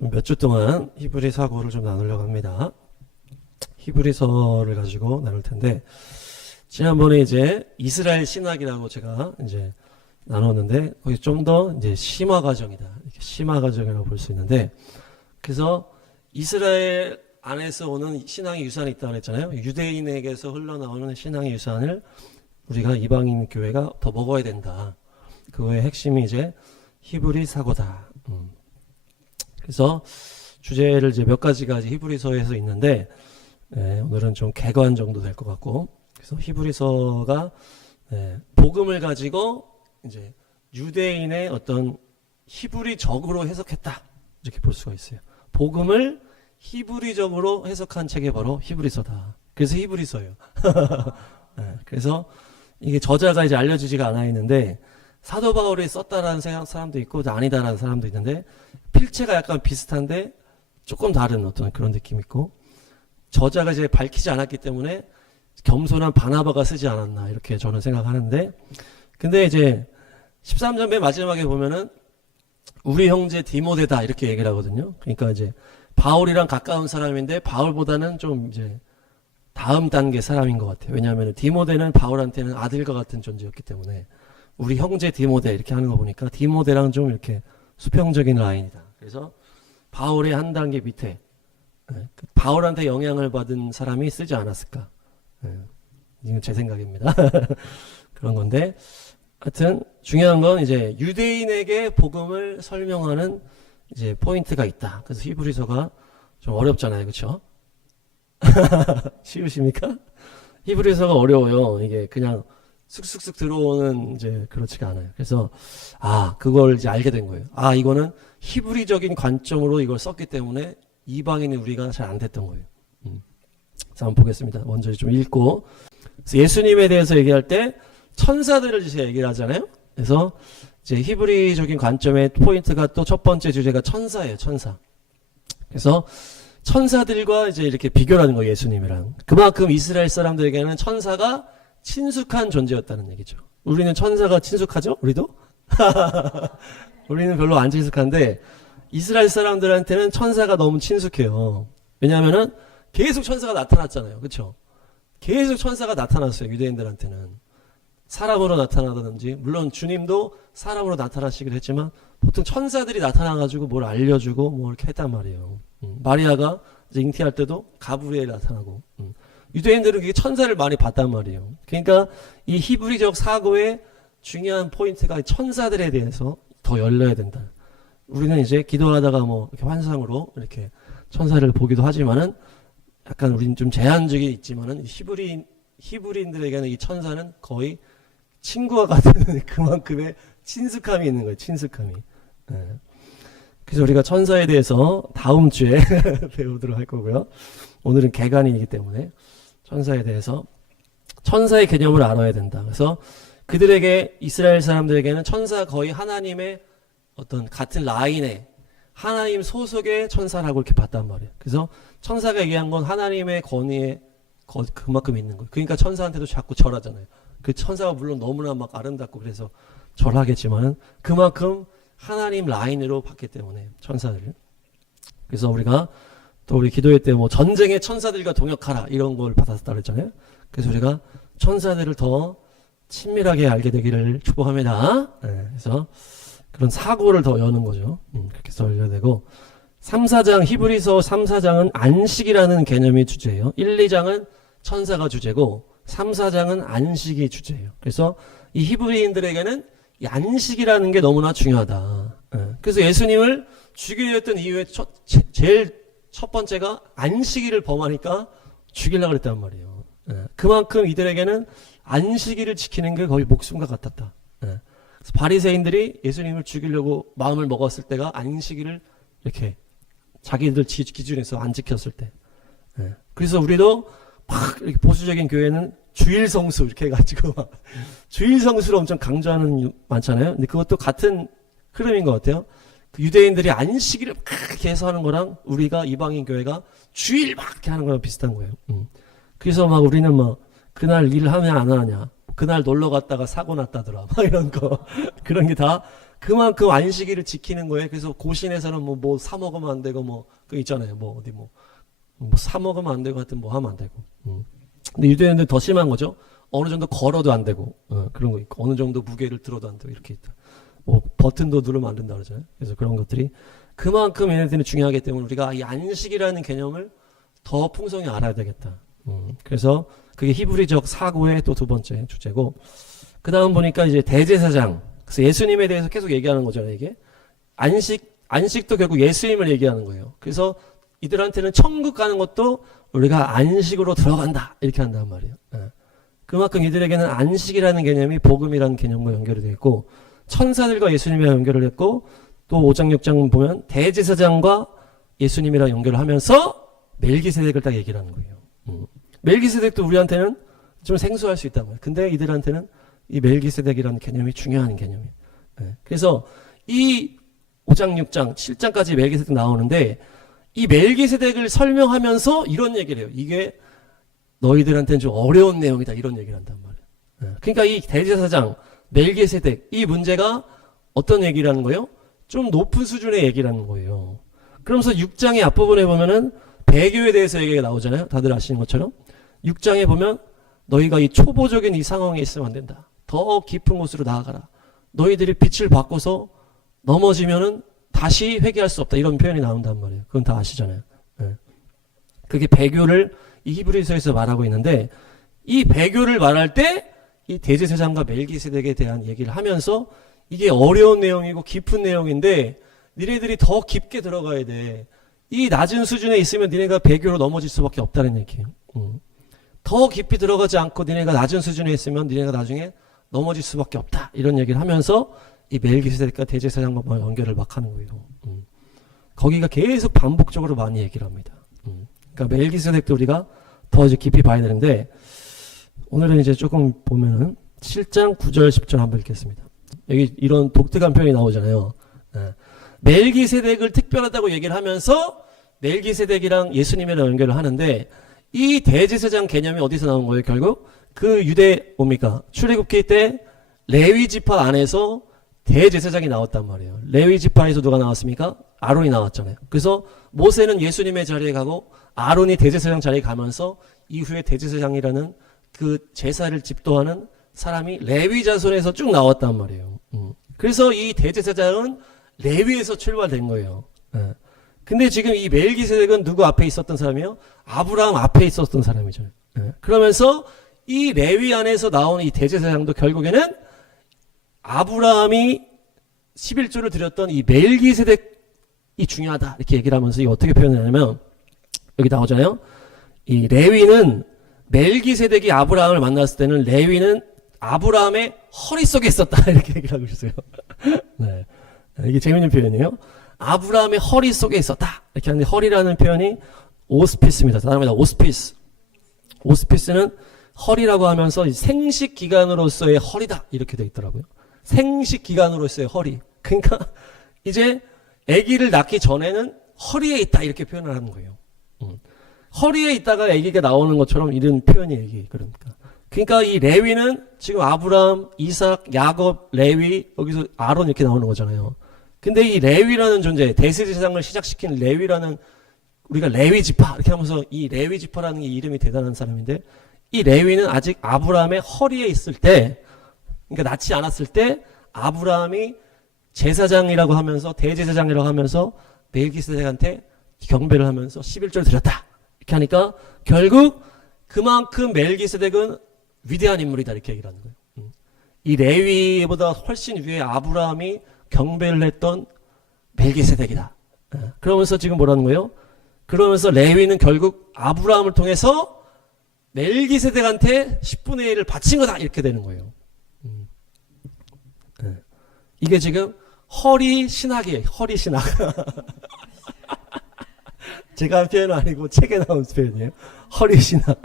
좀 몇 주 동안 히브리 사고를 좀 나누려고 합니다. 히브리서를 가지고 나눌 텐데, 지난번에 이제 이스라엘 신학이라고 제가 이제 나눴는데, 거기 좀 더 이제 심화 과정이다. 이렇게 심화 과정이라고 볼 수 있는데, 그래서 이스라엘 안에서 오는 신앙의 유산이 있다고 했잖아요. 유대인에게서 흘러나오는 신앙의 유산을 우리가 이방인 교회가 더 먹어야 된다. 그거의 핵심이 이제 히브리 사고다. 그래서 주제를 이제 몇 가지가 히브리서에서 있는데, 오늘은 좀 개관 정도 될 것 같고, 그래서 히브리서가 복음을 가지고 이제 유대인의 어떤 히브리적으로 해석했다, 이렇게 볼 수가 있어요. 복음을 히브리적으로 해석한 책이 바로 히브리서다. 그래서 히브리서예요. 그래서 이게 저자가 이제 알려지지가 않아 있는데, 사도 바울이 썼다라는 사람도 있고 아니다라는 사람도 있는데, 필체가 약간 비슷한데 조금 다른 어떤 그런 느낌이 있고, 저자가 이제 밝히지 않았기 때문에 겸손한 바나바가 쓰지 않았나, 이렇게 저는 생각하는데, 근데 이제 13장 맨 마지막에 보면은 우리 형제 디모데다, 이렇게 얘기를 하거든요. 그러니까 이제 바울이랑 가까운 사람인데 바울보다는 좀 이제 다음 단계 사람인 것 같아요. 왜냐하면 디모데는 바울한테는 아들과 같은 존재였기 때문에 우리 형제 디모데 이렇게 하는 거 보니까 디모데랑 좀 이렇게 수평적인 라인이다. 그래서 바울의 한 단계 밑에 바울한테 영향을 받은 사람이 쓰지 않았을까. 이건 제 생각입니다. 그런 건데, 하여튼 중요한 건 이제 유대인에게 복음을 설명하는 이제 포인트가 있다. 그래서 히브리서가 좀 어렵잖아요, 그렇죠? 쉬우십니까? 히브리서가 어려워요. 이게 그냥 쑥쑥쑥 들어오는 이제 그렇지가 않아요. 그래서 그걸 이제 알게 된 거예요. 이거는 히브리적인 관점으로 이걸 썼기 때문에 이방인이 우리가 잘 안 됐던 거예요. 자, 한번 보겠습니다. 먼저 좀 읽고. 그래서 예수님에 대해서 얘기할 때 천사들을 이제 얘기를 하잖아요. 그래서 이제 히브리적인 관점의 포인트가 또 첫 번째 주제가 천사예요, 천사. 그래서 천사들과 이제 이렇게 비교를 하는 거예요, 예수님이랑. 그만큼 이스라엘 사람들에게는 천사가 친숙한 존재였다는 얘기죠. 우리는 천사가 친숙하죠? 우리도? 우리는 별로 안 친숙한데, 이스라엘 사람들한테는 천사가 너무 친숙해요. 왜냐하면은 계속 천사가 나타났잖아요. 그렇죠? 계속 천사가 나타났어요. 유대인들한테는. 사람으로 나타나든지, 물론 주님도 사람으로 나타나시기도 했지만 보통 천사들이 나타나가지고 뭘 알려주고 뭐 이렇게 했단 말이에요. 마리아가 이제 잉태할 때도 가브리엘이 나타나고. 유대인들은 그게 천사를 많이 봤단 말이에요. 그러니까 이 히브리적 사고의 중요한 포인트가 천사들에 대해서 더 열려야 된다. 우리는 이제 기도하다가 뭐 이렇게 환상으로 이렇게 천사를 보기도 하지만은 약간 우리는 좀 제한적이 있지만은 히브리인들에게는 이 천사는 거의 친구와 같은 그만큼의 친숙함이 있는 거예요. 친숙함이. 그래서 우리가 천사에 대해서 다음 주에 배우도록 할 거고요. 오늘은 개관이기 때문에 천사에 대해서 천사의 개념을 알아야 된다. 그래서 그들에게 이스라엘 사람들에게는 천사 거의 하나님의 어떤 같은 라인에 하나님 소속의 천사라고 이렇게 봤단 말이에요. 그래서 천사가 얘기한 건 하나님의 권위에 그만큼 있는 거예요. 그러니까 천사한테도 자꾸 절하잖아요. 그 천사가 물론 너무나 막 아름답고 그래서 절하겠지만 그만큼 하나님 라인으로 봤기 때문에 천사들을. 그래서 우리가 또 우리 기도회 때 뭐 전쟁의 천사들과 동역하라 이런 걸 받았다 그랬잖아요. 그래서 우리가 천사들을 더 친밀하게 알게 되기를 축복합니다. 그래서 그런 사고를 더 여는 거죠. 그렇게 해서 열려야 되고, 3, 4장 히브리서 3, 4장은 안식이라는 개념이 주제예요. 1, 2장은 천사가 주제고 3, 4장은 안식이 주제예요. 그래서 이 히브리인들에게는 이 안식이라는 게 너무나 중요하다. 그래서 예수님을 죽이려 했던 이유의 제일 첫 번째가 안식일을 범하니까 죽이려고 했단 말이에요. 그만큼 이들에게는 안식일을 지키는 게 거의 목숨과 같았다. 그래서 바리새인들이 예수님을 죽이려고 마음을 먹었을 때가 안식일을 이렇게 자기들 기준에서 안 지켰을 때. 그래서 우리도 막 이렇게 보수적인 교회는 주일 성수 이렇게 해가지고 막 주일 성수를 엄청 강조하는 많잖아요. 근데 그것도 같은 흐름인 것 같아요. 그 유대인들이 안식일을 막 이렇게 해서 하는 거랑 우리가 이방인 교회가 주일 막 이렇게 하는 거랑 비슷한 거예요. 그래서 막 우리는 막 그날 일하냐 안 하냐, 그날 놀러 갔다가 사고 났다더라, 막 이런 거 그런 게 다 그만큼 안식일을 지키는 거예요. 그래서 고신에서는 뭐 사 먹으면 안 되고 그 있잖아요. 어디 사 먹으면 안 되고 하여튼 하면 안 되고. 근데 유대인들 더 심한 거죠. 어느 정도 걸어도 안 되고 그런 거 있고 어느 정도 무게를 들어도 안 되고 이렇게 있다. 버튼도 누르면 안 된다 그러잖아요. 그래서 그런 것들이 그만큼 얘네들이 중요하기 때문에 우리가 이 안식이라는 개념을 더 풍성히 알아야 되겠다. 그래서 그게 히브리적 사고의 또 두 번째 주제고, 그 다음 보니까 이제 대제사장. 그래서 예수님에 대해서 계속 얘기하는 거잖아요. 이게 안식도 결국 예수님을 얘기하는 거예요. 그래서 이들한테는 천국 가는 것도 우리가 안식으로 들어간다 이렇게 한단 말이에요. 그만큼 이들에게는 안식이라는 개념이 복음이라는 개념과 연결이 되어 있고, 천사들과 예수님이랑 연결을 했고, 또 5장 6장 보면 대제사장과 예수님이랑 연결을 하면서 멜기세덱을 딱 얘기를 하는 거예요. 멜기세덱도 우리한테는 좀 생소할 수 있단 말이에요. 근데 이들한테는 이 멜기세덱이라는 개념이 중요한 개념이에요. 그래서 이 5장 6장 7장까지 멜기세덱 나오는데, 이 멜기세덱을 설명하면서 이런 얘기를 해요. 이게 너희들한테는 좀 어려운 내용이다 이런 얘기를 한단 말이에요. 그러니까 이 대제사장 멜기세덱 이 문제가 어떤 얘기라는 거예요? 좀 높은 수준의 얘기라는 거예요. 그러면서 6장의 앞부분에 보면은 배교에 대해서 얘기가 나오잖아요. 다들 아시는 것처럼 6장에 보면 너희가 이 초보적인 이 상황에 있으면 안 된다. 더 깊은 곳으로 나아가라. 너희들이 빛을 바꿔서 넘어지면은 다시 회개할 수 없다. 이런 표현이 나온단 말이에요. 그건 다 아시잖아요. 그게 배교를 이 히브리서에서 말하고 있는데, 이 배교를 말할 때 이 대제사장과 멜기세덱에 대한 얘기를 하면서 이게 어려운 내용이고 깊은 내용인데 니네들이 더 깊게 들어가야 돼. 이 낮은 수준에 있으면 니네가 배교로 넘어질 수밖에 없다는 얘기예요. 더 깊이 들어가지 않고 니네가 낮은 수준에 있으면 니네가 나중에 넘어질 수밖에 없다. 이런 얘기를 하면서 이 멜기세덱과 대제사장과 연결을 막 하는 거예요. 거기가 계속 반복적으로 많이 얘기를 합니다. 그러니까 멜기세덱도 우리가 더 이제 깊이 봐야 되는데, 오늘은 이제 조금 보면은 7장 9절 10절 한번 읽겠습니다. 여기 이런 독특한 표현이 나오잖아요. 멜기세덱을 특별하다고 얘기를 하면서 멜기세덱이랑 예수님이랑 연결을 하는데, 이 대제사장 개념이 어디서 나온 거예요? 결국 그 유대 뭡니까? 출애굽기 때 레위 지파 안에서 대제사장이 나왔단 말이에요. 레위 지파에서 누가 나왔습니까? 아론이 나왔잖아요. 그래서 모세는 예수님의 자리에 가고 아론이 대제사장 자리에 가면서 이후에 대제사장이라는 그 제사를 집도하는 사람이 레위 자손에서 쭉 나왔단 말이에요. 그래서 이 대제사장은 레위에서 출발된 거예요. 근데 지금 이 멜기세덱은 누구 앞에 있었던 사람이에요? 아브라함 앞에 있었던 사람이죠. 그러면서 이 레위 안에서 나온 이 대제사장도 결국에는 아브라함이 11조를 드렸던 이 멜기세덱이 중요하다 이렇게 얘기를 하면서 이거 어떻게 표현하냐면, 여기 나오잖아요. 이 레위는 멜기세덱이 아브라함을 만났을 때는 레위는 아브라함의 허리 속에 있었다 이렇게 얘기를 하고 있어요. 네. 이게 재밌는 표현이에요. 아브라함의 허리 속에 있었다 이렇게 하는데, 허리라는 표현이 오스피스입니다. 다음에다 오스피스. 오스피스는 허리라고 하면서 생식 기관으로서의 허리다 이렇게 돼 있더라고요. 생식 기관으로서의 허리. 그러니까 이제 아기를 낳기 전에는 허리에 있다 이렇게 표현을 하는 거예요. 허리에 있다가 아기가 나오는 것처럼 이런 표현이 얘기 그러니까 이 레위는 지금 아브라함, 이삭, 야곱, 레위, 여기서 아론 이렇게 나오는 거잖아요. 근데 이 레위라는 존재, 대제사장을 시작시킨 레위라는, 우리가 레위 지파 이렇게 하면서 이 레위 지파라는 게 이름이 대단한 사람인데, 이 레위는 아직 아브라함의 허리에 있을 때, 그러니까 낳지 않았을 때 아브라함이 제사장이라고 하면서 대제사장이라고 하면서 멜기세덱한테 경배를 하면서 11조를 드렸다 이렇게 하니까, 결국 그만큼 멜기세덱은 위대한 인물이다 이렇게 얘기를 하는 거예요. 이 레위보다 훨씬 위에 아브라함이 경배를 했던 멜기세덱이다. 그러면서 지금 뭐라는 거예요? 그러면서 레위는 결국 아브라함을 통해서 멜기세덱한테 10분의 1을 바친 거다 이렇게 되는 거예요. 이게 지금 허리 신학이에요. 허리 신학. 제가 한 표현은 아니고 책에 나온 표현이에요. 허리 신학.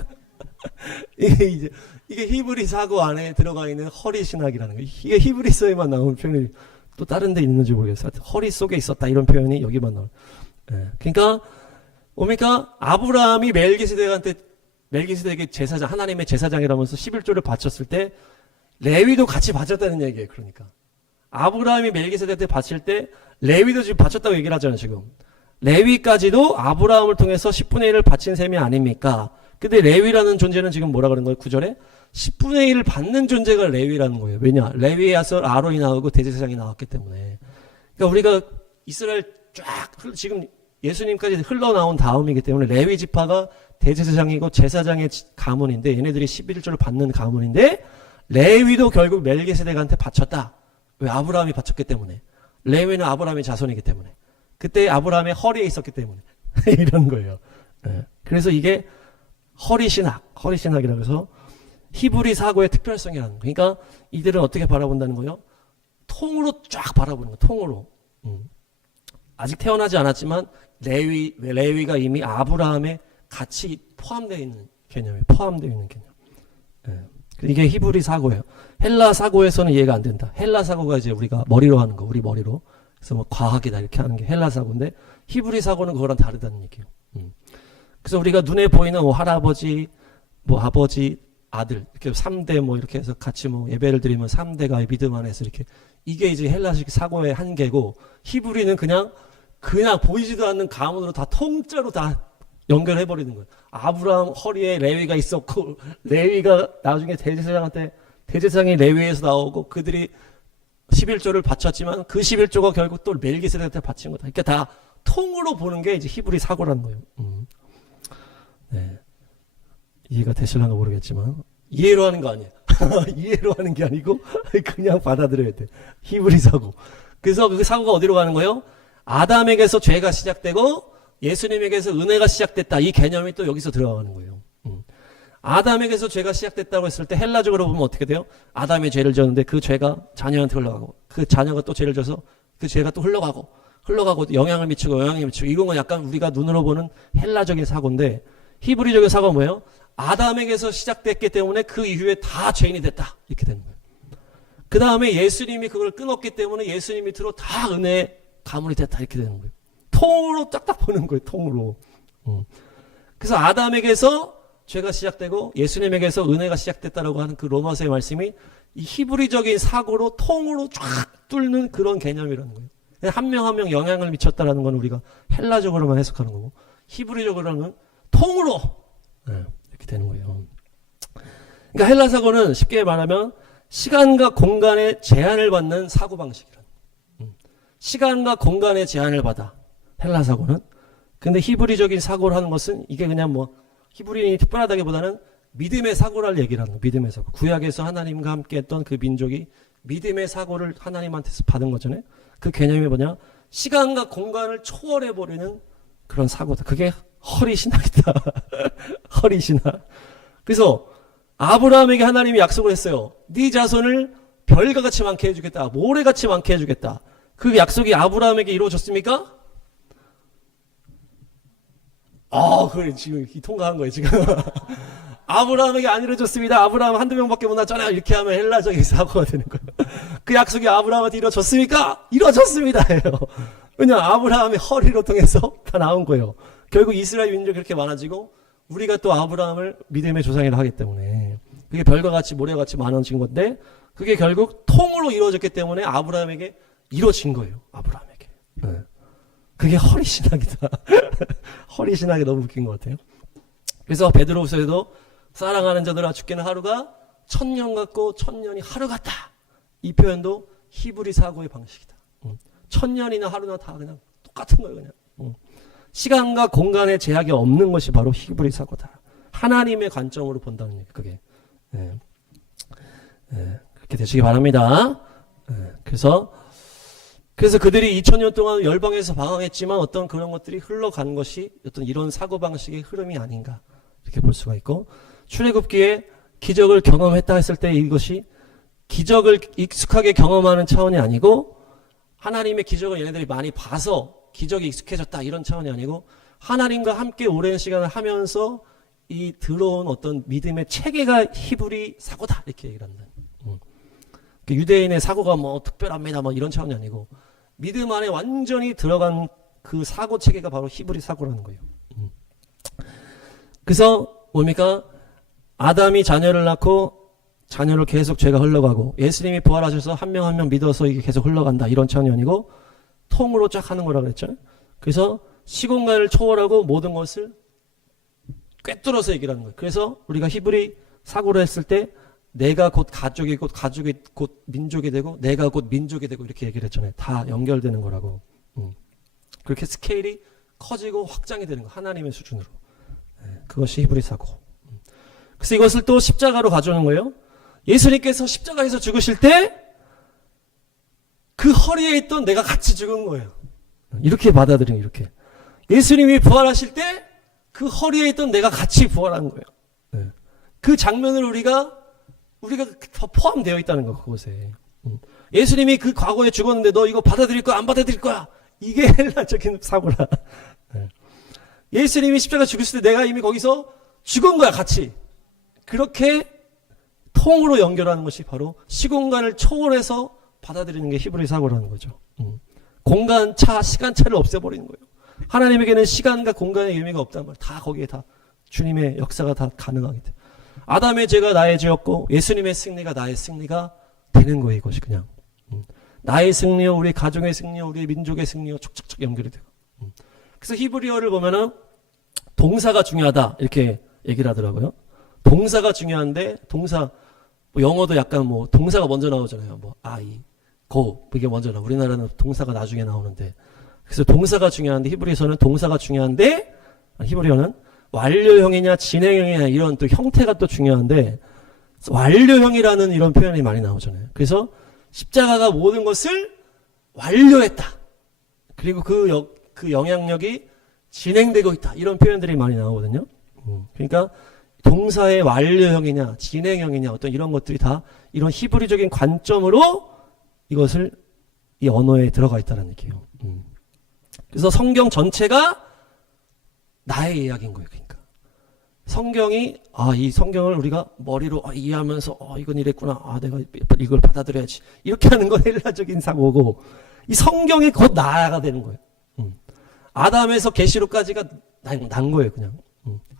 이게 히브리 사고 안에 들어가 있는 허리 신학이라는 거예요. 이게 히브리서에만 나오는 표현이 또 다른 데 있는지 모르겠어요. 허리 속에 있었다 이런 표현이 여기만 나와요. 그러니까 뭡니까? 아브라함이 멜기세덱의 제사장, 하나님의 제사장이라면서 11조를 바쳤을 때 레위도 같이 바쳤다는 얘기예요. 그러니까 아브라함이 멜기세덱한테 바칠 때 레위도 지금 바쳤다고 얘기를 하잖아요, 지금. 레위까지도 아브라함을 통해서 10분의 1을 바친 셈이 아닙니까? 근데 레위라는 존재는 지금 뭐라 그러는 거예요? 9절에 10분의 1을 받는 존재가 레위라는 거예요. 왜냐? 레위에서 아론이 나오고 대제사장이 나왔기 때문에. 그러니까 우리가 이스라엘 쫙 지금 예수님까지 흘러나온 다음이기 때문에 레위 지파가 대제사장이고 제사장의 가문인데 얘네들이 11조를 받는 가문인데 레위도 결국 멜기세덱한테 바쳤다. 왜? 아브라함이 바쳤기 때문에. 레위는 아브라함의 자손이기 때문에. 그때 아브라함의 허리에 있었기 때문에. 이런 거예요. 네. 그래서 이게 허리신학이라고 해서 히브리 사고의 특별성이라는 거예요. 그러니까 이들은 어떻게 바라본다는 거예요? 통으로 쫙 바라보는 거예요. 통으로. 아직 태어나지 않았지만 레위가 이미 아브라함에 같이 포함되어 있는 개념이에요. 포함되어 있는 개념. 네. 이게 히브리 사고예요. 헬라 사고에서는 이해가 안 된다. 헬라 사고가 이제 우리가 머리로 하는 거, 우리 머리로. 그래서 뭐 과학이다 이렇게 하는 게 헬라 사고인데 히브리 사고는 그거랑 다르다는 얘기예요. 그래서 우리가 눈에 보이는 뭐 할아버지, 뭐 아버지, 아들 이렇게 3대 뭐 이렇게 해서 같이 뭐 예배를 드리면 3대가 믿음 안에서 이렇게 이게 이제 헬라식 사고의 한계고 히브리는 그냥 보이지도 않는 가문으로 다 통째로 다 연결해 버리는 거예요. 아브라함 허리에 레위가 있었고 레위가 나중에 대제사장이 레위에서 나오고 그들이 11조를 바쳤지만 그 11조가 결국 또 멜기세덱한테 바친 거다. 그러니까 다 통으로 보는 게 이제 히브리 사고라는 거예요. 네. 이해가 되실랑가 모르겠지만 이해로 하는 거 아니에요. 이해로 하는 게 아니고 그냥 받아들여야 돼. 히브리 사고. 그래서 그 사고가 어디로 가는 거예요? 아담에게서 죄가 시작되고 예수님에게서 은혜가 시작됐다. 이 개념이 또 여기서 들어가는 거예요. 아담에게서 죄가 시작됐다고 했을 때 헬라적으로 보면 어떻게 돼요? 아담이 죄를 지었는데 그 죄가 자녀한테 흘러가고 그 자녀가 또 죄를 져서 그 죄가 또 흘러가고 영향을 미치고 이런 건 약간 우리가 눈으로 보는 헬라적인 사고인데 히브리적인 사고가 뭐예요? 아담에게서 시작됐기 때문에 그 이후에 다 죄인이 됐다. 이렇게 되는 거예요. 그 다음에 예수님이 그걸 끊었기 때문에 예수님 밑으로 다 은혜의 가문이 됐다. 이렇게 되는 거예요. 통으로 딱딱 보는 거예요. 통으로. 그래서 아담에게서 죄가 시작되고 예수님에게서 은혜가 시작됐다라고 하는 그 로마서의 말씀이 이 히브리적인 사고로 통으로 쫙 뚫는 그런 개념이라는 거예요. 한 명 한 명 영향을 미쳤다라는 건 우리가 헬라적으로만 해석하는 거고 히브리적으로는 통으로 이렇게 되는 거예요. 그러니까 헬라 사고는 쉽게 말하면 시간과 공간의 제한을 받는 사고방식이라는 시간과 공간의 제한을 받아 헬라 사고는. 근데 히브리적인 사고를 하는 것은 이게 그냥 뭐 히브리인이 특별하다기보다는 믿음의 사고를 얘기를 하는 거예요. 믿음의 사고. 구약에서 하나님과 함께 했던 그 민족이 믿음의 사고를 하나님한테서 받은 거잖아요. 그 개념이 뭐냐? 시간과 공간을 초월해버리는 그런 사고다. 그게 허리신학이다. 허리신학. 그래서 아브라함에게 하나님이 약속을 했어요. 네 자손을 별과 같이 많게 해주겠다. 모래같이 많게 해주겠다. 그 약속이 아브라함에게 이루어졌습니까? 그래 지금 통과한 거예요 지금. 아브라함에게 안 이루어졌습니다. 아브라함 한두 명밖에 못 났잖아요. 이렇게 하면 헬라적인 사고가 되는 거예요. 그 약속이 아브라함한테 이루어졌습니까? 이루어졌습니다. 왜냐 아브라함의 허리로 통해서 다 나온 거예요. 결국 이스라엘 민족이 그렇게 많아지고 우리가 또 아브라함을 믿음의 조상이라 하기 때문에 그게 별과 같이 모래같이 많아진 건데 그게 결국 통으로 이루어졌기 때문에 아브라함에게 이루어진 거예요. 아브라함에게. 네. 그게 허리신학이다. 허리신학이 너무 웃긴 것 같아요. 그래서 베드로후서에도 사랑하는 자들아 죽게는 하루가 1000년 같고 1000년이 하루 같다. 이 표현도 히브리 사고의 방식이다. 1000년이나 하루나 다 그냥 똑같은 거예요. 그냥. 시간과 공간의 제약이 없는 것이 바로 히브리 사고다. 하나님의 관점으로 본다는 얘기. 그게 그렇게 되시기 바랍니다. 그래서 그들이 2000년 동안 열방에서 방황했지만 어떤 그런 것들이 흘러간 것이 어떤 이런 사고방식의 흐름이 아닌가 이렇게 볼 수가 있고 출애굽기에 기적을 경험했다 했을 때 이것이 기적을 익숙하게 경험하는 차원이 아니고 하나님의 기적을 얘네들이 많이 봐서 기적이 익숙해졌다 이런 차원이 아니고 하나님과 함께 오랜 시간을 하면서 이 들어온 어떤 믿음의 체계가 히브리 사고다 이렇게 얘기를 한다. 유대인의 사고가 뭐 특별합니다 뭐 이런 차원이 아니고 믿음 안에 완전히 들어간 그 사고 체계가 바로 히브리 사고라는 거예요. 그래서 뭡니까? 아담이 자녀를 낳고 자녀를 계속 죄가 흘러가고 예수님이 부활하셔서 한 명 한 명 믿어서 이게 계속 흘러간다 이런 차원이 아니고 통으로 쫙 하는 거라 그랬죠. 그래서 시공간을 초월하고 모든 것을 꿰뚫어서 얘기를 하는 거예요. 그래서 우리가 히브리 사고를 했을 때 내가 곧 가족이 곧 민족이 되고 내가 곧 민족이 되고 이렇게 얘기를 했잖아요. 다 연결되는 거라고. 그렇게 스케일이 커지고 확장이 되는 거 하나님의 수준으로. 그것이 히브리 사고. 그래서 이것을 또 십자가로 가져오는 거예요. 예수님께서 십자가에서 죽으실 때 그 허리에 있던 내가 같이 죽은 거예요. 이렇게 받아들이는 이렇게. 예수님이 부활하실 때 그 허리에 있던 내가 같이 부활한 거예요. 그 장면을 우리가 다 포함되어 있다는 거 그곳에. 예수님이 그 과거에 죽었는데 너 이거 받아들일 거야 안 받아들일 거야 이게 헬라적인 사고라. 예수님이 십자가 죽으실 때 내가 이미 거기서 죽은 거야 같이. 그렇게 통으로 연결하는 것이 바로 시공간을 초월해서 받아들이는 게 히브리 사고라는 거죠. 공간차 시간차를 없애버리는 거예요. 하나님에게는 시간과 공간의 의미가 없단 말이에요. 다 거기에 다 주님의 역사가 다 가능하게 돼. 아담의 죄가 나의 죄였고 예수님의 승리가 나의 승리가 되는 거예요. 이것이 그냥 나의 승리요 우리 가정의 승리요 우리 민족의 승리요 촉촉촉 연결이 돼요. 그래서 히브리어를 보면은 동사가 중요하다 이렇게 얘기를 하더라고요. 동사가 중요한데 동사 뭐 영어도 약간 뭐 동사가 먼저 나오잖아요. 뭐 I, go 이게 먼저 나와. 우리나라는 동사가 나중에 나오는데 그래서 동사가 중요한데 히브리어는 동사가 중요한데 히브리어는 완료형이냐 진행형이냐 이런 또 형태가 또 중요한데 완료형이라는 이런 표현이 많이 나오잖아요. 그래서 십자가가 모든 것을 완료했다. 그리고 그 영향력이 진행되고 있다. 이런 표현들이 많이 나오거든요. 그러니까 동사의 완료형이냐 진행형이냐 어떤 이런 것들이 다 이런 히브리적인 관점으로 이것을 이 언어에 들어가 있다는 얘기예요. 그래서 성경 전체가 나의 이야기인 거예요. 그러니까 성경이 이 성경을 우리가 머리로 이해하면서 이건 이랬구나. 내가 이걸 받아들여야지. 이렇게 하는 건 헬라적인 사고고 이 성경이 곧 나가 되는 거예요. 아담에서 계시록까지가 난 거예요. 그냥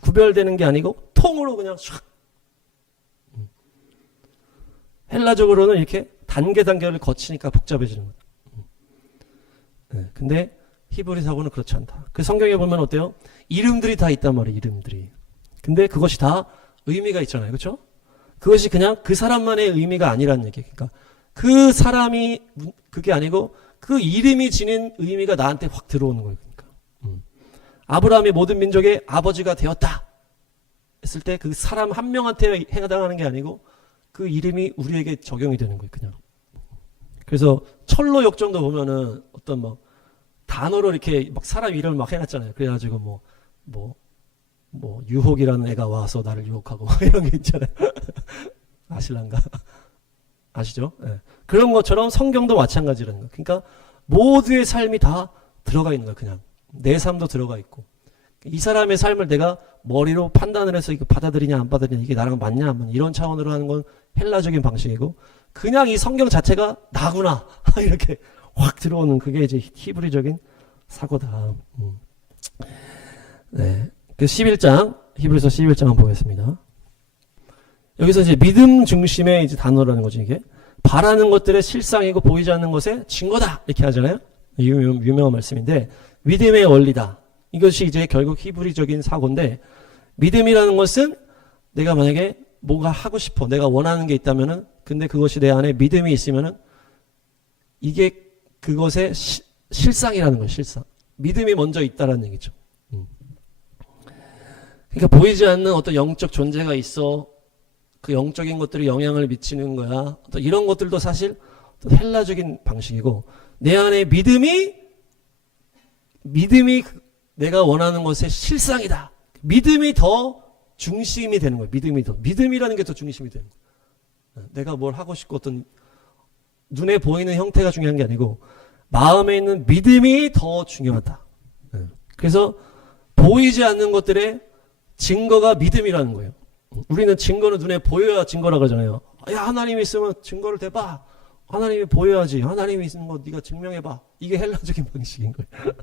구별되는 게 아니고 통으로 그냥 샥. 헬라적으로는 이렇게 단계를 거치니까 복잡해지는 거예요. 근데 히브리 사고는 그렇지 않다. 그 성경에 보면 어때요? 이름들이 다 있단 말이에요. 이름들이. 근데 그것이 다 의미가 있잖아요. 그렇죠? 그것이 그냥 그 사람만의 의미가 아니라는 얘기예요. 그러니까 그 사람이 그게 아니고 그 이름이 지닌 의미가 나한테 확 들어오는 거예요. 그러니까. 아브라함이 모든 민족의 아버지가 되었다 했을 때 그 사람 한 명한테 해당하는 게 아니고 그 이름이 우리에게 적용이 되는 거예요. 그냥. 그래서 철로 역정도 보면은 어떤 막 단어로 이렇게 막 사람 이름을 막 해놨잖아요. 그래가지고 뭐 유혹이라는 애가 와서 나를 유혹하고 이런 게 있잖아요. 아실란가? 아시죠? 네. 그런 것처럼 성경도 마찬가지라는 거예요. 그러니까 모두의 삶이 다 들어가 있는 거예요. 그냥 내 삶도 들어가 있고 이 사람의 삶을 내가 머리로 판단을 해서 이거 받아들이냐 안 받아들이냐 이게 나랑 맞냐 안 맞냐 이런 차원으로 하는 건 헬라적인 방식이고 그냥 이 성경 자체가 나구나 이렇게 확 들어오는 그게 이제 히브리적인 사고다. 네. 그 11장, 히브리서 11장 한번 보겠습니다. 여기서 이제 믿음 중심의 이제 단어라는 거죠, 이게. 바라는 것들의 실상이고 보이지 않는 것의 증거다. 이렇게 하잖아요. 유명한 말씀인데, 믿음의 원리다. 이것이 이제 결국 히브리적인 사고인데, 믿음이라는 것은 내가 만약에 뭔가 하고 싶어. 내가 원하는 게 있다면은, 근데 그것이 내 안에 믿음이 있으면은, 이게 그것의 실상이라는 거예요, 실상. 믿음이 먼저 있다라는 얘기죠. 그러니까 보이지 않는 어떤 영적 존재가 있어. 그 영적인 것들이 영향을 미치는 거야. 또 이런 것들도 사실 헬라적인 방식이고 내 안에 믿음이 내가 원하는 것의 실상이다. 믿음이 더 중심이 되는 거예요. 믿음이라는 게 더 중심이 되는 거예요. 내가 뭘 하고 싶고 어떤 눈에 보이는 형태가 중요한 게 아니고 마음에 있는 믿음이 더 중요하다. 그래서 보이지 않는 것들의 증거가 믿음이라는 거예요. 우리는 증거는 눈에 보여야 증거라 그러잖아요. 야, 하나님이 있으면 증거를 대봐. 하나님이 보여야지. 하나님이 있는 거 네가 증명해봐. 이게 헬라적인 방식인 거예요.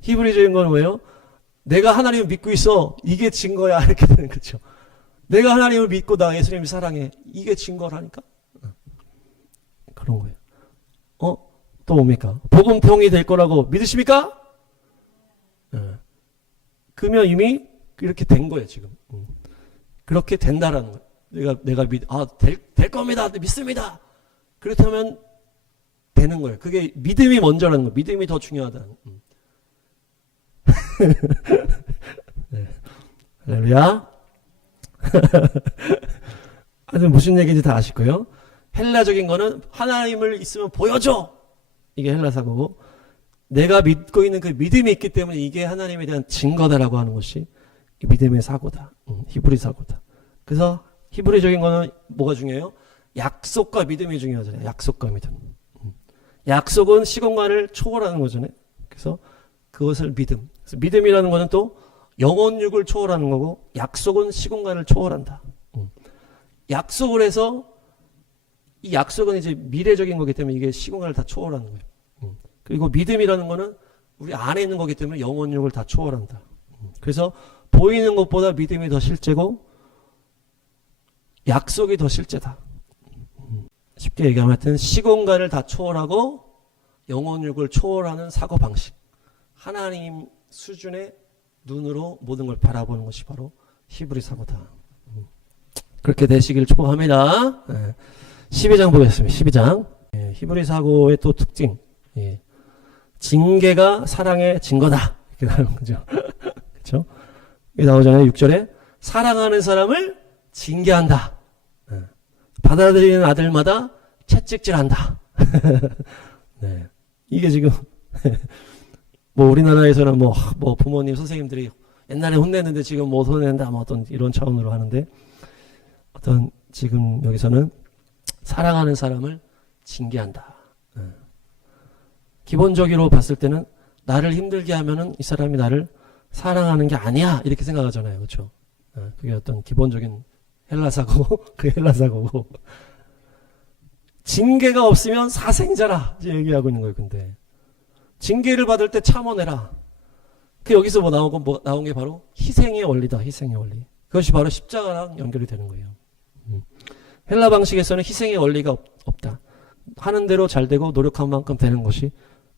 히브리적인 건 뭐예요? 내가 하나님을 믿고 있어. 이게 증거야. 이렇게 되는 거죠. 내가 하나님을 믿고 나 예수님을 사랑해. 이게 증거라니까. 그런 거예요. 또 뭡니까? 복음통이 될 거라고 믿으십니까? 그러면 이미 이렇게 된 거예요, 지금. 그렇게 된다라는 거예요. 내가 될 겁니다. 믿습니다. 그렇다면 되는 거예요. 그게 믿음이 먼저라는 거예요. 믿음이 더 중요하다는 거예요. 네. 할렐루야. 하여튼 무슨 얘기인지 다 아실 거예요. 헬라적인 거는 하나님을 있으면 보여줘. 이게 헬라 사고고, 내가 믿고 있는 그 믿음이 있기 때문에 이게 하나님에 대한 증거다라고 하는 것이 믿음의 사고다. 히브리 사고다. 그래서 히브리적인 거는 뭐가 중요해요? 약속과 믿음이 중요하잖아요. 약속과 믿음. 약속은 시공간을 초월하는 거잖아요. 그래서 그것을 믿음. 그래서 믿음이라는 거는 또 영혼육을 초월하는 거고, 약속은 시공간을 초월한다. 약속을 해서 이 약속은 이제 미래적인 거기 때문에 이게 시공간을 다 초월하는 거예요. 그리고 믿음이라는 거는 우리 안에 있는 거기 때문에 영혼육을 다 초월한다. 그래서 보이는 것보다 믿음이 더 실제고 약속이 더 실제다. 쉽게 얘기하면 하여튼 시공간을 다 초월하고 영혼육을 초월하는 사고방식. 하나님 수준의 눈으로 모든 걸 바라보는 것이 바로 히브리 사고다. 그렇게 되시길 축복합니다. 12장 보겠습니다. 12장. 히브리 사고의 또 특징. 징계가 사랑의 증거다. 이렇게 나오는 거죠. 그렇죠? 이게 나오잖아요. 6절에 사랑하는 사람을 징계한다. 받아들이는 아들마다 채찍질한다. 네. 이게 지금 뭐 우리나라에서는 뭐 부모님 선생님들이 옛날에 혼냈는데 지금 못 혼낸다 뭐 어떤 이런 차원으로 하는데, 어떤 지금 여기서는 사랑하는 사람을 징계한다. 기본적으로 봤을 때는 나를 힘들게 하면은 이 사람이 나를 사랑하는 게 아니야 이렇게 생각하잖아요. 그렇죠? 그게 어떤 기본적인 헬라사고 그 헬라사고고, 징계가 없으면 사생자라 이제 얘기하고 있는 거예요. 근데 징계를 받을 때 참아내라. 그 여기서 나온 게 바로 희생의 원리다. 희생의 원리. 그것이 바로 십자가랑 연결이 되는 거예요. 헬라 방식에서는 희생의 원리가 없다. 하는 대로 잘 되고 노력한 만큼 되는 것이,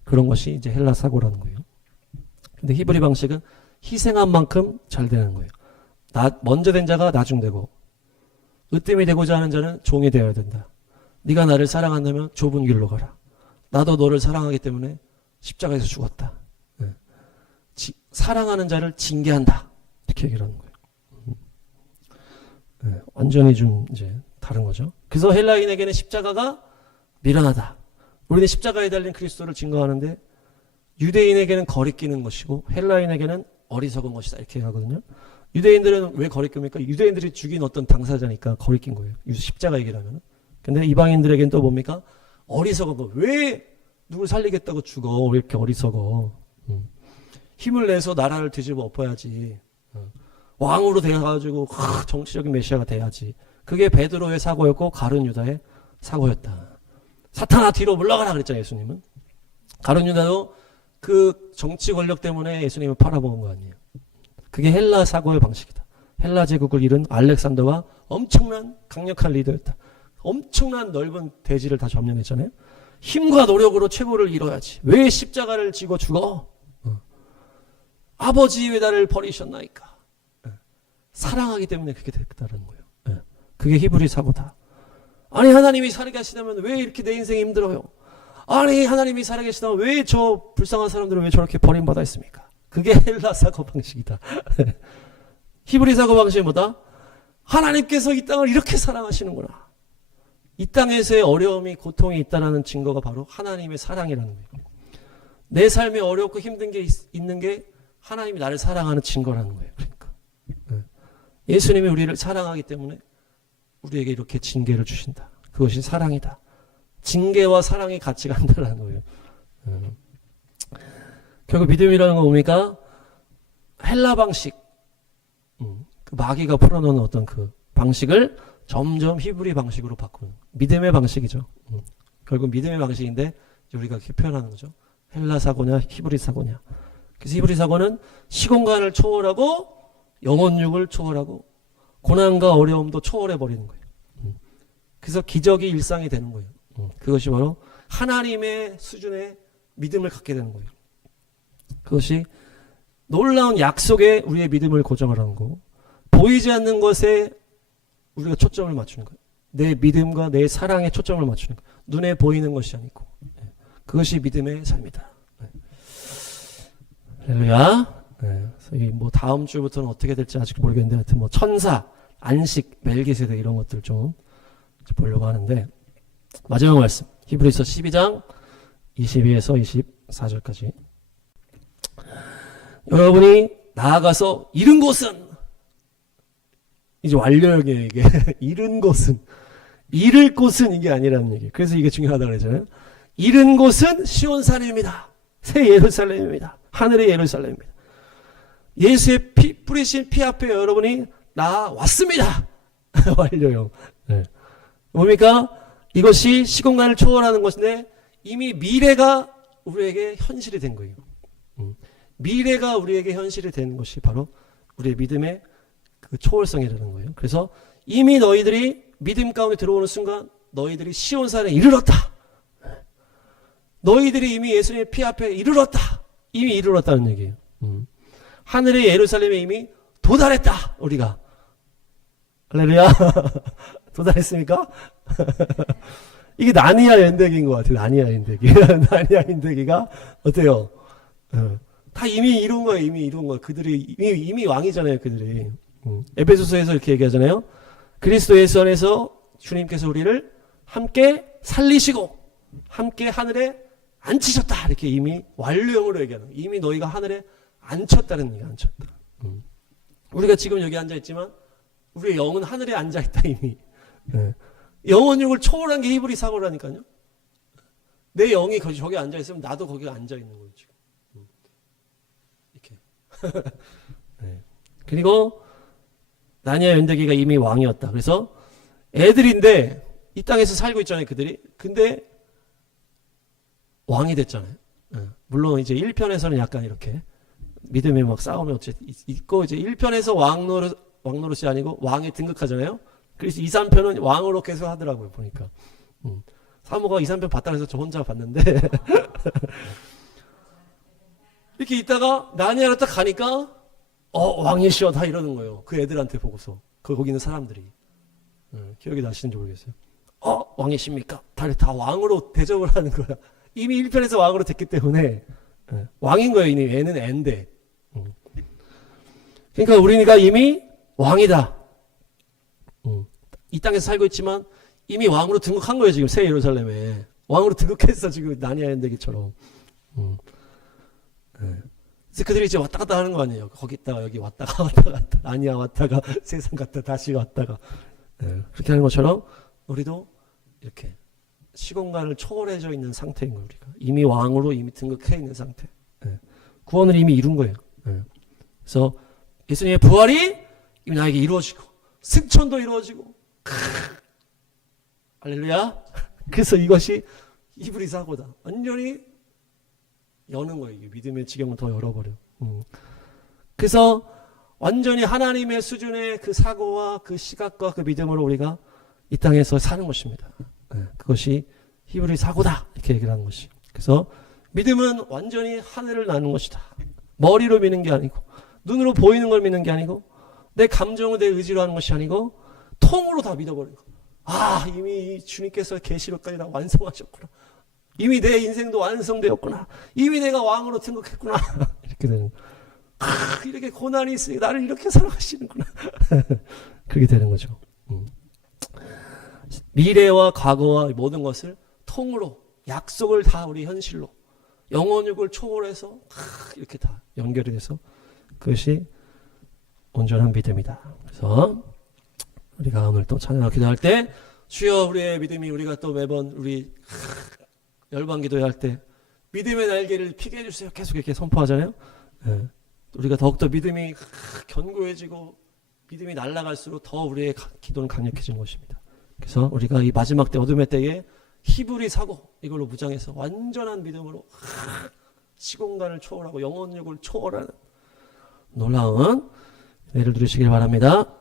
그런 것이 이제 헬라 사고라는 거예요. 근데 히브리 방식은 희생한 만큼 잘 되는 거예요. 먼저 된 자가 나중되고, 으뜸이 되고자 하는 자는 종이 되어야 된다. 네가 나를 사랑한다면 좁은 길로 가라. 나도 너를 사랑하기 때문에 십자가에서 죽었다. 사랑하는 자를 징계한다. 이렇게 얘기를 하는 거예요. 완전히 좀 이제 다른 거죠. 그래서 헬라인에게는 십자가가 미련하다. 우리는 십자가에 달린 그리스도를 증거하는데, 유대인에게는 거리끼는 것이고 헬라인에게는 어리석은 것이다. 이렇게 하거든요. 유대인들은 왜 거리낍니까? 유대인들이 죽인 어떤 당사자니까 거리낀 거예요. 십자가 얘기라면. 근데 이방인들에게는 또 뭡니까? 어리석은 거. 왜 누굴 살리겠다고 죽어? 왜 이렇게 어리석어? 힘을 내서 나라를 뒤집어 엎어야지. 왕으로 돼가지고 정치적인 메시아가 돼야지. 그게 베드로의 사고였고 가룟 유다의 사고였다. 사탄아 뒤로 물러가라 그랬잖아요. 예수님은. 가룟 유다도 그 정치 권력 때문에 예수님을 팔아먹은 거 아니에요. 그게 헬라 사고의 방식이다. 헬라 제국을 이룬 알렉산더가 엄청난 강력한 리더였다. 엄청난 넓은 대지를 다 점령했잖아요. 힘과 노력으로 최고를 이뤄야지. 왜 십자가를 지고 죽어? 아버지 왜 나를 버리셨나이까? 사랑하기 때문에 그렇게 됐다는 거예요. 그게 히브리 사고다. 아니 하나님이 살아계시다면 왜 이렇게 내 인생이 힘들어요? 아니 하나님이 살아계시다면 왜 저 불쌍한 사람들은 왜 저렇게 버림받아 있습니까? 그게 헬라 사고 방식이다. 히브리 사고 방식은 뭐다? 하나님께서 이 땅을 이렇게 사랑하시는구나. 이 땅에서의 어려움이, 고통이 있다는 증거가 바로 하나님의 사랑이라는 거예요. 내 삶에 어렵고 힘든 게 있는 게 하나님이 나를 사랑하는 증거라는 거예요. 그러니까 예수님이 우리를 사랑하기 때문에 우리에게 이렇게 징계를 주신다. 그것이 사랑이다. 징계와 사랑이 같이 간다는 거예요. 결국 믿음이라는 건 뭡니까? 헬라 방식, 그 마귀가 풀어놓은 어떤 그 방식을 점점 히브리 방식으로 바꾸는 믿음의 방식이죠. 결국 믿음의 방식인데 우리가 이렇게 표현하는 거죠. 헬라 사고냐 히브리 사고냐. 그래서 히브리 사고는 시공간을 초월하고 영혼육을 초월하고 고난과 어려움도 초월해 버리는 거예요. 그래서 기적이 일상이 되는 거예요. 그것이 바로 하나님의 수준의 믿음을 갖게 되는 거예요. 그것이 놀라운 약속에 우리의 믿음을 고정을 하는 거고, 보이지 않는 것에 우리가 초점을 맞추는 거예요. 내 믿음과 내 사랑에 초점을 맞추는 거예요. 눈에 보이는 것이 아니고. 그것이 믿음의 삶이다. 할렐루야. 뭐 다음 주부터는 어떻게 될지 아직 모르겠는데, 하여튼 뭐 천사, 안식, 멜기세덱 이런 것들 좀 보려고 하는데, 마지막 말씀 히브리서 12장 22에서 24절까지. 여러분이 나아가서 이른 곳은, 이제 완료형이에요 이게. 이른 곳은, 이를 곳은 이게 아니라는 얘기예요. 그래서 이게 중요하다고 그러잖아요. 이른 곳은 시온산입니다. 새 예루살렘입니다. 하늘의 예루살렘입니다. 예수의 피, 뿌리신 피 앞에 여러분이 나왔습니다. 완료형. 네. 뭡니까? 이것이 시공간을 초월하는 것인데 이미 미래가 우리에게 현실이 된 거예요. 미래가 우리에게 현실이 되는 것이 바로 우리의 믿음의 그 초월성이라는 거예요. 그래서 이미 너희들이 믿음 가운데 들어오는 순간 너희들이 시온산에 이르렀다. 너희들이 이미 예수님의 피 앞에 이르렀다. 이미 이르렀다는 얘기예요. 하늘의 예루살렘에 이미 도달했다. 우리가. 할렐루야. 도달했습니까? 이게 나니아 연대기인 것 같아요. 나니아 연대기. 나니아 연대기가 어때요? 다 이미 이룬 거예요. 이미 이룬 거예요. 그들이 이미 왕이잖아요. 그들이. 에베소서에서 이렇게 얘기하잖아요. 그리스도 예수 안에서 주님께서 우리를 함께 살리시고 함께 하늘에 앉히셨다. 이렇게 이미 완료형으로 얘기하는 거예요. 이미 너희가 하늘에 앉혔다는 얘기야. 앉혔다. 우리가 지금 여기 앉아있지만 우리의 영은 하늘에 앉아있다 이미. 영혼육을 초월한 게 히브리 사고라니까요. 내 영이 저기 앉아있으면 나도 거기 앉아있는 거예요 지금. 이렇게. 네. 그리고 나니아 연대기가 이미 왕이었다. 그래서 애들인데 이 땅에서 살고 있잖아요 그들이. 근데 왕이 됐잖아요. 물론 이제 1편에서는 약간 이렇게 믿음에 막 싸움이 어쨌든 있고, 이제 1편에서 왕노릇이 아니고 왕에 등극하잖아요. 그래서 2, 3편은 왕으로 계속 하더라고요 보니까. 사모가 2, 3편 봤다 그래서 저 혼자 봤는데 이렇게 있다가 나니아로 딱 가니까 왕이시여 다 이러는 거예요. 그 애들한테 보고서 거기 있는 사람들이. 기억이 나시는지 모르겠어요. 왕이십니까? 다 왕으로 대접을 하는 거야. 이미 1편에서 왕으로 됐기 때문에 왕인 거예요. 이미 애는 애인데. 그러니까 우리가 이미 왕이다. 이 땅에서 살고 있지만 이미 왕으로 등극한 거예요. 지금 새 예루살렘에. 왕으로 등극했어. 지금 나니아 연대기처럼. 그래서 그들이 이제 왔다 갔다 하는 거 아니에요. 거기 있다가 여기 왔다가 왔다 갔다. 나니아 왔다가 세상 갔다 다시 왔다가. 그렇게 하는 것처럼 우리도 이렇게 시공간을 초월해져 있는 상태인 거예요. 우리가 이미 왕으로 이미 등극해 있는 상태. 구원을 이미 이룬 거예요. 그래서 예수님의 부활이 이미 나에게 이루어지고 승천도 이루어지고. 할렐루야. 그래서 이것이 히브리 사고다. 완전히 여는 거예요. 이게 믿음의 지경을 더 열어버려. 그래서 완전히 하나님의 수준의 그 사고와 그 시각과 그 믿음으로 우리가 이 땅에서 사는 것입니다. 그것이 히브리 사고다. 이렇게 얘기를 하는 것이. 그래서 믿음은 완전히 하늘을 나는 것이다. 머리로 믿는 게 아니고 눈으로 보이는 걸 믿는 게 아니고 내 감정을 내 의지로 하는 것이 아니고 통으로 다 믿어버리는 거. 이미 주님께서 계시록까지 다 완성하셨구나. 이미 내 인생도 완성되었구나. 이미 내가 왕으로 등극했구나. 이렇게 되는 이렇게 고난이 있으니 나를 이렇게 사랑하시는구나. 그렇게 되는 거죠. 미래와 과거와 모든 것을 통으로 약속을 다 우리 현실로 영원육을 초월해서 이렇게 다 연결이 돼서 그것이 온전한 믿음이다. 그래서 우리가 오늘 또 찬양을 기도할 때 주여 우리의 믿음이 우리가 또 매번 우리 열방 기도할 때 믿음의 날개를 피게 해주세요. 계속 이렇게 선포하잖아요. 우리가 더욱더 믿음이 견고해지고 믿음이 날아갈수록 더 우리의 기도는 강력해지는 것입니다. 그래서 우리가 이 마지막 때 어둠의 때에 히브리 사고 이걸로 무장해서 완전한 믿음으로 시공간을 초월하고 영혼력을 초월하는 놀라운 은혜를 누리시길 바랍니다.